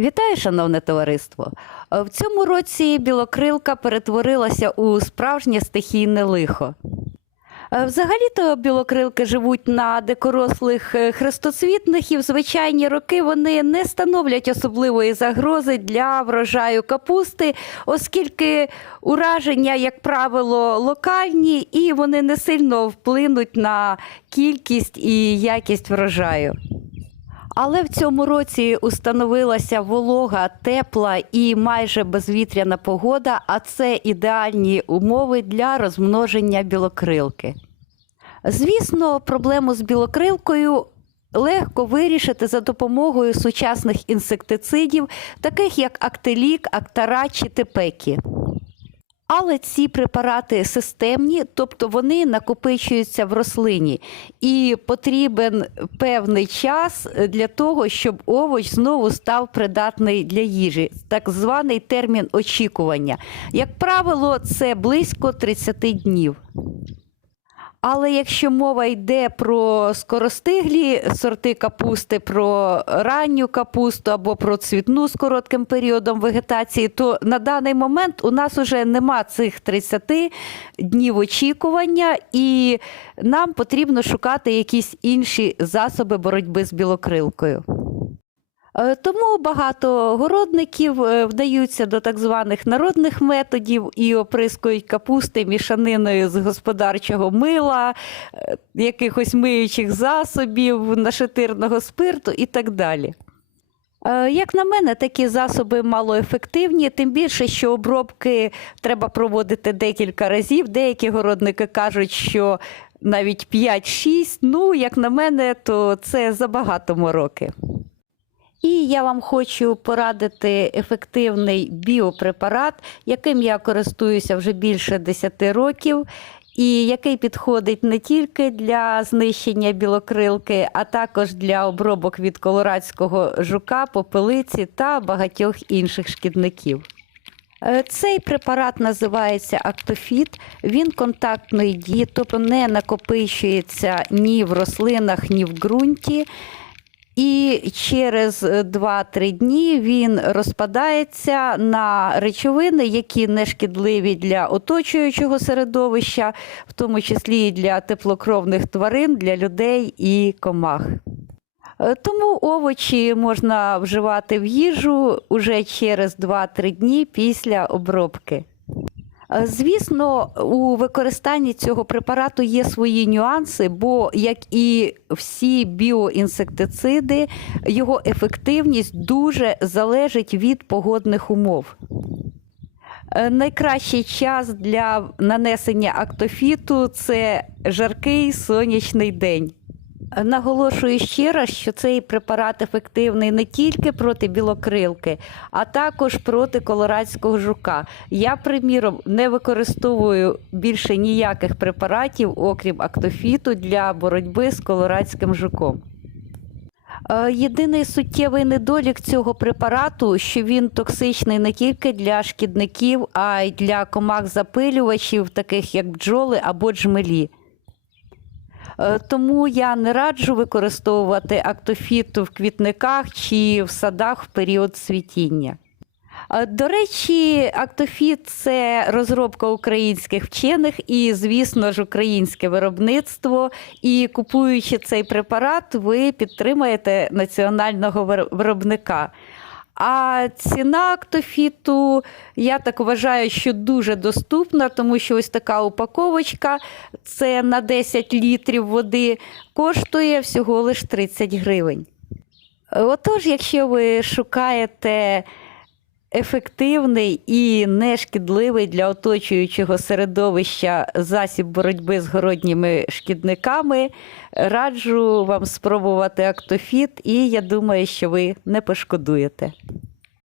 Вітаю, шановне товариство! Е, В цьому році білокрилка перетворилася у справжнє стихійне лихо. Е, Взагалі-то білокрилки живуть на дикорослих е, хрестоцвітних, і в звичайні роки вони не становлять особливої загрози для врожаю капусти, оскільки ураження, як правило, локальні і вони не сильно вплинуть на кількість і якість врожаю. Але в цьому році установилася волога, тепла і майже безвітряна погода, а це ідеальні умови для розмноження білокрилки. Звісно, проблему з білокрилкою легко вирішити за допомогою сучасних інсектицидів, таких як Актелік, Актара чи Тепекі. Але ці препарати системні, тобто вони накопичуються в рослині, і потрібен певний час для того, щоб овоч знову став придатний для їжі, так званий термін очікування. Як правило, це близько 30 днів. Але якщо мова йде про скоростиглі сорти капусти, про ранню капусту або про цвітну з коротким періодом вегетації, то на даний момент у нас вже нема цих 30 днів очікування, і нам потрібно шукати якісь інші засоби боротьби з білокрилкою. Е, Тому багато городників е, вдаються до так званих народних методів і оприскують капусти мішаниною з господарчого мила, е, якихось миючих засобів, нашатирного спирту і так далі. Як на мене, такі засоби малоефективні, тим більше, що обробки треба проводити декілька разів. Деякі городники кажуть, що навіть 5-6, ну, як на мене, то це забагато мороки. І я вам хочу порадити ефективний біопрепарат, яким я користуюся вже більше 10 років, і який підходить не тільки для знищення білокрилки, а також для обробок від колорадського жука, попелиці та багатьох інших шкідників. Е, Цей препарат називається Актофіт. Він контактної дії, тобто не накопичується ні в рослинах, ні в ґрунті. І через 2-3 дні він розпадається на речовини, які не шкідливі для оточуючого середовища, в тому числі і для теплокровних тварин, для людей і комах. Е, Тому овочі можна вживати в їжу уже через 2-3 дні після обробки. Е, Звісно, у використанні цього препарату є свої нюанси, бо, як і всі біоінсектициди, його ефективність дуже залежить від погодних умов. Е, Найкращий час для нанесення актофіту це жаркий сонячний день. Наголошую ще раз, що цей препарат ефективний не тільки проти білокрилки, а також проти колорадського жука. Я, приміром, не використовую більше ніяких препаратів, окрім актофіту, для боротьби з колорадським жуком. Е, Єдиний суттєвий недолік цього препарату, що він токсичний не тільки для шкідників, а й для комах-запилювачів, таких як бджоли або джмелі. Е, Тому я не раджу використовувати актофіту в квітниках чи в садах в період цвітіння. Е, До речі, актофіт це розробка українських вчених і, звісно ж, українське виробництво. І купуючи цей препарат, ви підтримаєте національного вир- виробника. А ціна актофіту, я так вважаю, що дуже доступна, тому що ось така упаковочка, це на 10 літрів води, коштує всього лише 30 гривень. Отож, якщо ви шукаєте ефективний і нешкідливий для оточуючого середовища засіб боротьби з городніми шкідниками, раджу вам спробувати актофіт, і я думаю, що ви не пошкодуєте.